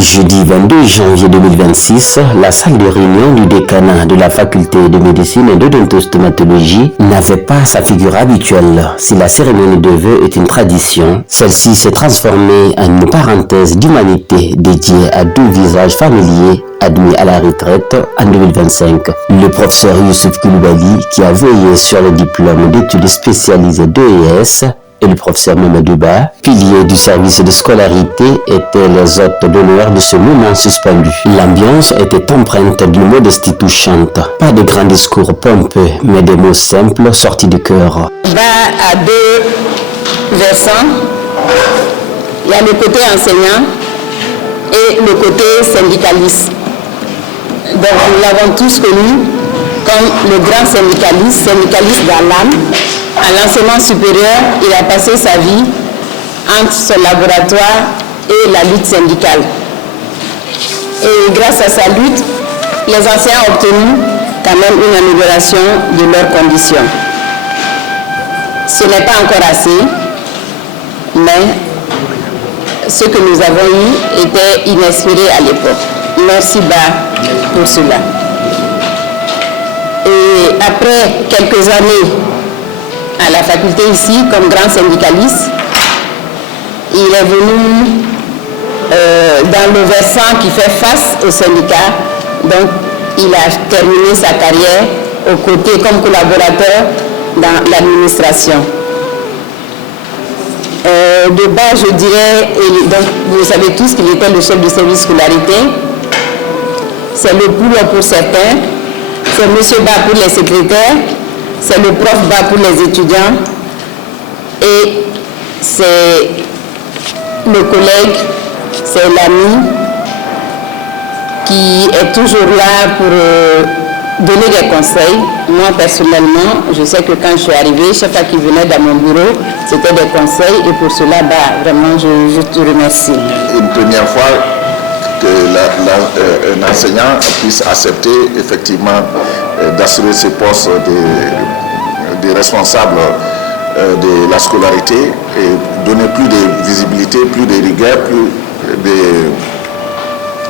jeudi 22 janvier 2026, la salle de réunion du décanat de la faculté de médecine et d'odontostomatologie n'avait pas sa figure habituelle. Si la cérémonie de vœux est une tradition, celle-ci s'est transformée en une parenthèse d'humanité dédiée à deux visages familiers admis à la retraite en 2025. Le professeur Youssouf Koulibaly, qui a veillé sur le diplôme d'études spécialisées d'ES, et le professeur Mamadou Ba, pilier du service de scolarité, étaient les hôtes d'honneur de ce moment suspendu. L'ambiance était empreinte d'une modestie touchante. Pas de grands discours pompeux, mais des mots simples sortis du cœur. Va à deux versants. Il y a le côté enseignant et le côté syndicaliste. Donc nous l'avons tous connu comme le grand syndicaliste dans l'âme. À l'enseignement supérieur, il a passé sa vie entre son laboratoire et la lutte syndicale. Et grâce à sa lutte, les enseignants ont obtenu quand même une amélioration de leurs conditions. Ce n'est pas encore assez, mais ce que nous avons eu était inespéré à l'époque. Merci Ba pour cela. Et après quelques années à la faculté ici, comme grand syndicaliste, il est venu dans le versant qui fait face au syndicat. Donc, il a terminé sa carrière aux côtés comme collaborateur dans l'administration. De bas, je dirais, et donc, vous savez tous qu'il était le chef du service scolarité. C'est le poule pour certains, c'est M. Ba pour les secrétaires, c'est le prof Ba pour les étudiants et c'est le collègue, c'est l'ami qui est toujours là pour donner des conseils. Moi personnellement, je sais que quand je suis arrivée, chaque fois qu'il venait dans mon bureau, c'était des conseils et pour cela, Ba, vraiment, je te remercie. Une première fois que un enseignant puisse accepter effectivement d'assurer ces postes de responsables de la scolarité et donner plus de visibilité, plus de rigueur, plus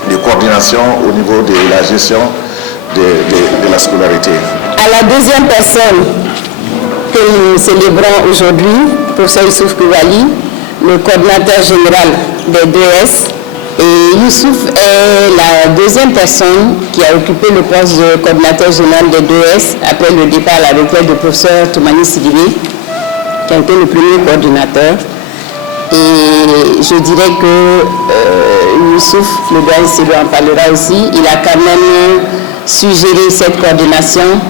de coordination au niveau de la gestion de la scolarité. À la deuxième personne que nous célébrons aujourd'hui, professeur Youssouf Koulibaly, le coordinateur général des 2S, et Youssouf est la deuxième personne qui a occupé le poste de coordinateur général des 2S après le départ à la retraite du professeur Toumani Sidibé, qui a été le premier coordinateur. Et je dirais que Youssouf, le doyen Sidibé en parlera aussi, il a quand même su gérer cette coordination.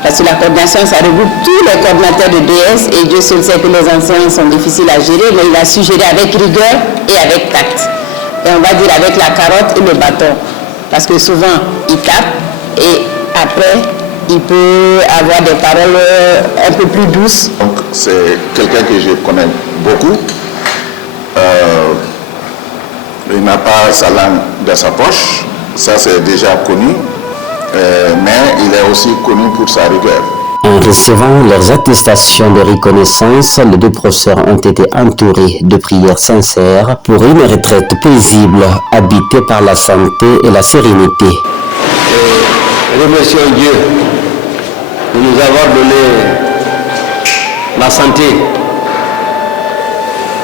Parce que la coordination, ça regroupe tous les coordinateurs de 2S et Dieu seul sait que les enseignants sont difficiles à gérer, mais il a su gérer avec rigueur et avec tact. Et on va dire avec la carotte et le bâton. Parce que souvent, il tape et après, il peut avoir des paroles un peu plus douces. Donc, c'est quelqu'un que je connais beaucoup. Il n'a pas sa langue dans sa poche, ça c'est déjà connu. Mais il est aussi connu pour sa rigueur. En recevant leurs attestations de reconnaissance, les deux professeurs ont été entourés de prières sincères pour une retraite paisible, habitée par la santé et la sérénité. Et remercions Dieu de nous avoir donné la santé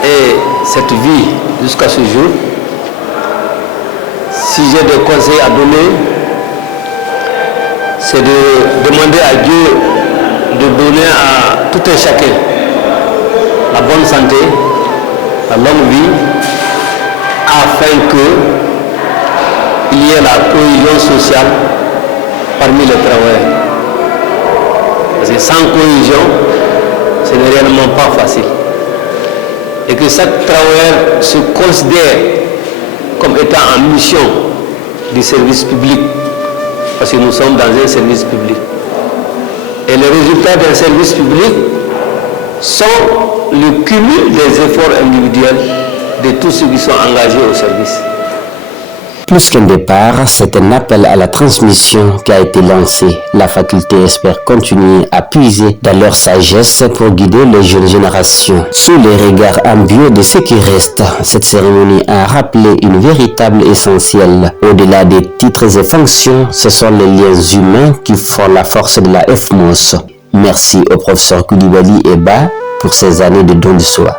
et cette vie jusqu'à ce jour. Si j'ai des conseils à donner, c'est de demander à Dieu de donner à tout un chacun la bonne santé, la longue vie, afin qu'il y ait la cohésion sociale parmi les travailleurs. Parce que sans cohésion, ce n'est réellement pas facile. Et que chaque travailleur se considère comme étant en mission du service public. Parce que nous sommes dans un service public. Et les résultats d'un service public sont le cumul des efforts individuels de tous ceux qui sont engagés au service. Plus qu'un départ, c'est un appel à la transmission qui a été lancé. La faculté espère continuer à puiser dans leur sagesse pour guider les jeunes générations. Sous les regards ambigus de ce qui reste, cette cérémonie a rappelé une véritable essentielle. Au-delà des titres et fonctions, ce sont les liens humains qui font la force de la FMOS. Merci au professeur Koulibaly Eba pour ces années de don de soi.